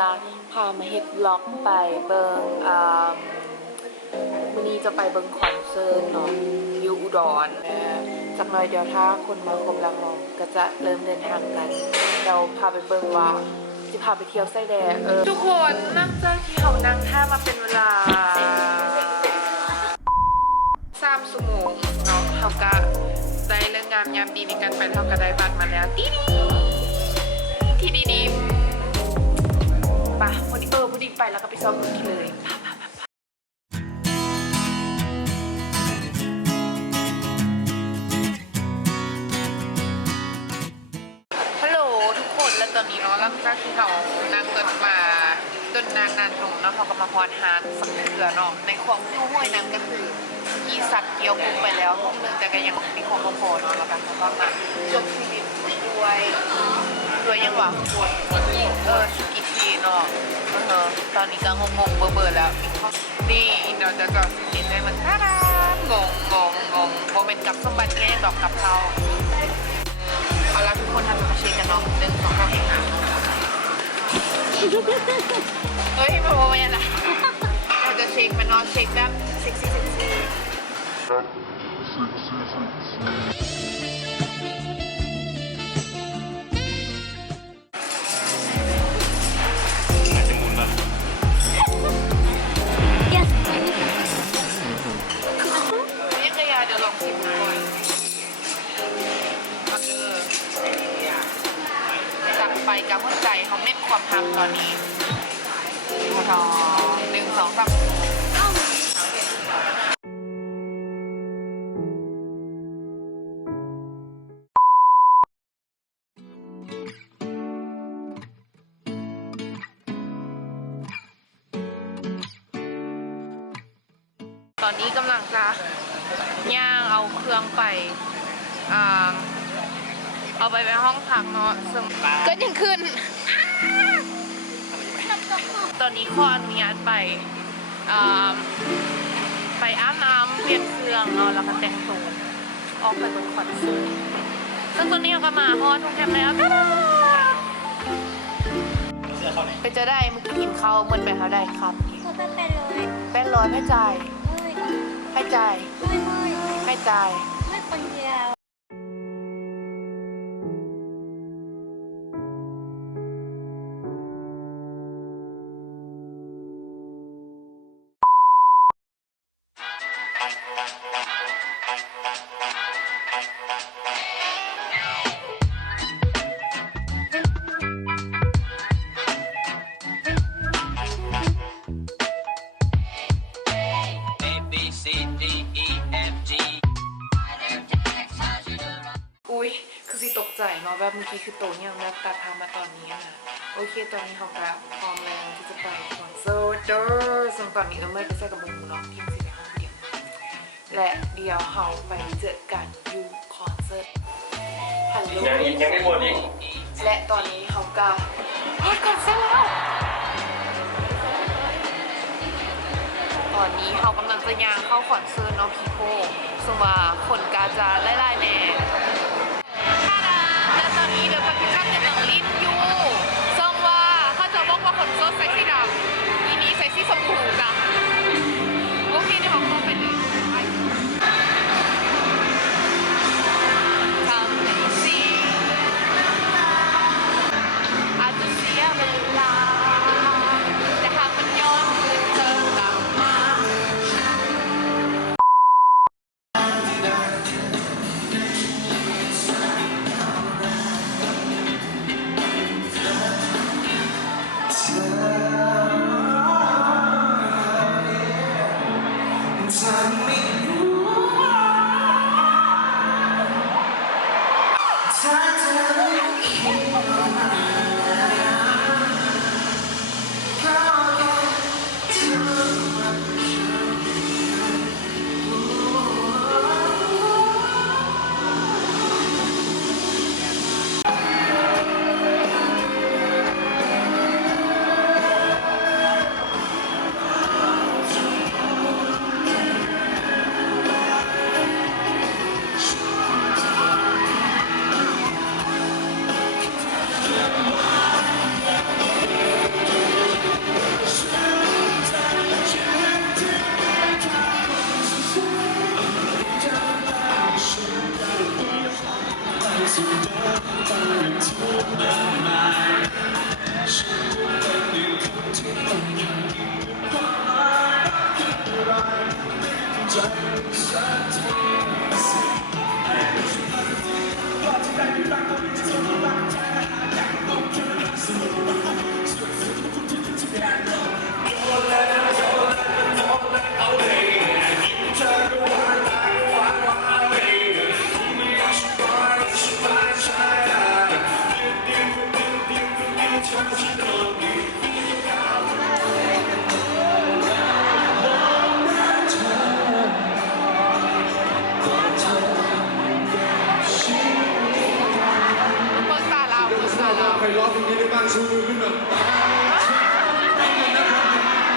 ก็พามาเฮ็ดบล็อกไปเบิงวันนี้จะไปเบิงคอนเสิร์ตเนาะอยู่อุดรจากหน่อยเดี๋ยวถ้าคนมาครบแล้วเนาะก็จะเริ่มเดินทางกันเราพาไปเบิงว่าจะพาไปเที่ยวไส้แดงทุกคนนั่งเจ้าที่เขานั่งท่ามาเป็นเวลา3 ชั่วโมงเนาะเขาก็ได้เรื่องงามยามดีในการไปเท่ากับได้บัตรมาแล้วที่ดีป่ะพอดีไปแล้วก็ไปซ้อมที่เลยฮัลโหลทุกคนแล้วตอนนี้เนาะหลังจากที่เขานั่งรถมาจนนานๆลงเนาะเขาก็มาฮอนฮานสักเถื่อเนาะในของที่ห้วยนั้นก็คือกีสัตว์เกี่ยวกุ้งไปแล้วพวกนึงแต่ก็ยังมีของพอเนาะแล้วกันเขาก็มาจบชีวิตด้วยยังหวังคนกี่ทีเนาะตอนนี้ก็งงเบอร์แล้วนี่เราจะจอดสินได้มันท่างงโมเมนต์กับสมบัติแง่ดอกกับเขาเอาละทุกคนทำมาเช็คกันเนาะ1 2 3เฮ้ยมาโมเมนต์ละเราจะเช็คมันเนาะเช็คแบบเซ็กซี่ไปกับหัวใจเขาเน้นความทำตอนนี้พอ1 2 3ตอนนี้กำลังจะย่างเอาเครื่องไปเอาไปห้องพักเนาะซึ่งก็ยังขึ้นตอนนี้ขออนุญาตไปอาบน้ำเปลี่ยนเครื่องเนาะแล้วก็แต่งตัวออกไปบนคอนเสิร์ตซึ่งตอนนี้เราก็มาฮอดโรงแรมแล้วไปเจอได้เมื่อกี้กินข้าวเหมือนไปเขาได้ครับ800ให้จ่ายให้จ่ายไม่คนเดียวคือสิตกใจเนาะแบบเมื่อกี้คือโตยังแบบตัดทางมาตอนนี้นะโอเคตอนนี้เขาก็พร้อมแล้วที่จะไปคอนเสิร์ตซึ่งตอนนี้เราไม่ได้ใส่กับมือเนาะที่สิในห้องเดียวและเดี๋ยวเขาไปเจอกันอยู่คอนเสิร์ตฮัลโหลยังไม่หมดอีกและตอนนี้เขาก็ฮอตคอนเสิร์ตแล้วตอนนี้เขากำลังจะย่างเข้าคอนเสิร์ตเนาะพี่โพซึ่งว่าคนกาจะไล่แน่แล้วตอนนี้เดี๋ยวพักพิจักกำลังลิ้นอยู่ซึ่งว่าเขาจะบอกว่าคนโซใส่สีดำอีนี้ใส่สีชมพูจ้ะโอเคเดี๋ยวเขาเข้าไปเลยทำเป็นสีอาจจะเสียเวลาแต่หากมันย้อนคืนเธอกลับมา ชูมือขึ้นมา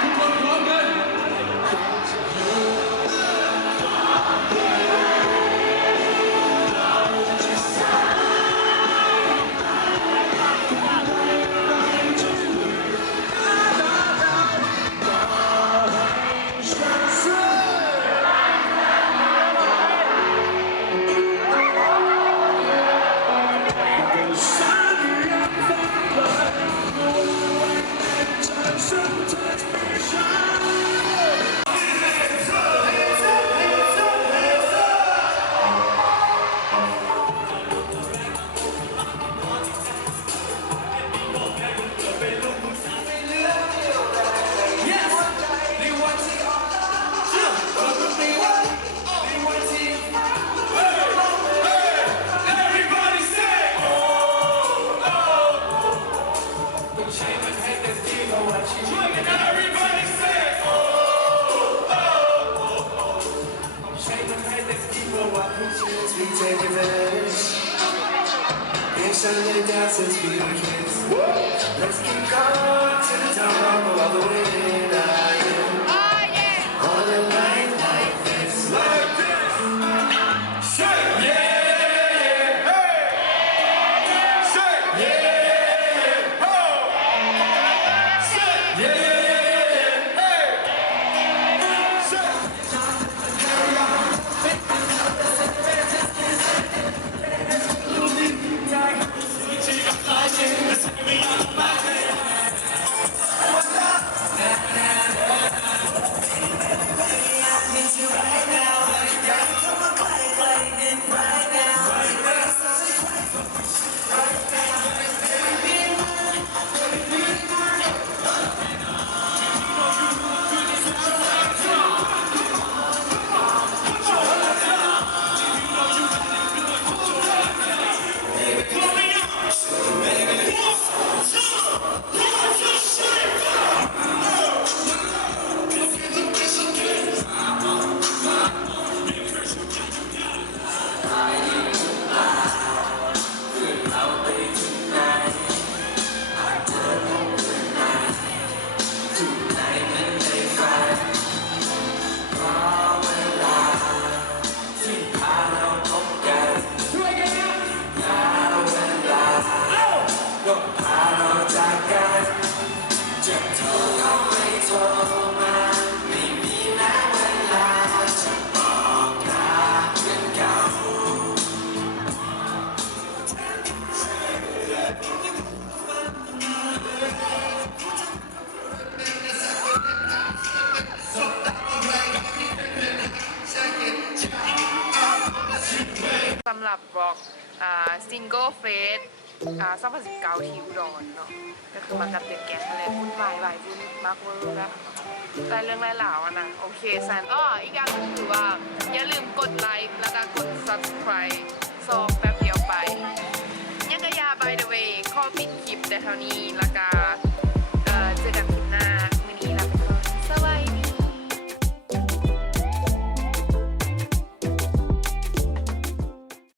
ทุกคนพร้อมกันSunday down since we were kids. Let's keep going to the top all the way to on a night like this. Like this. Say yeah, hey. Say yeah, ho. Say yeah, hey. Say.สำหรับบล็อกซิงเกิลเฟส2019ที่อุดรเนาะก็คือมากับเด็กแก๊งอะไรวุ่นวายวุ่นมากเวอร์แบบแต่เรื่องไรหลาวอะนะโอเคซันอีกอย่างก็คือว่าอย่าลืมกดไลค์แล้วก็กด subscribe ซองแป๊บเดียวไปยังกะยา by the way ข้อปิดคลิปแต่เท่านี้แล้วก็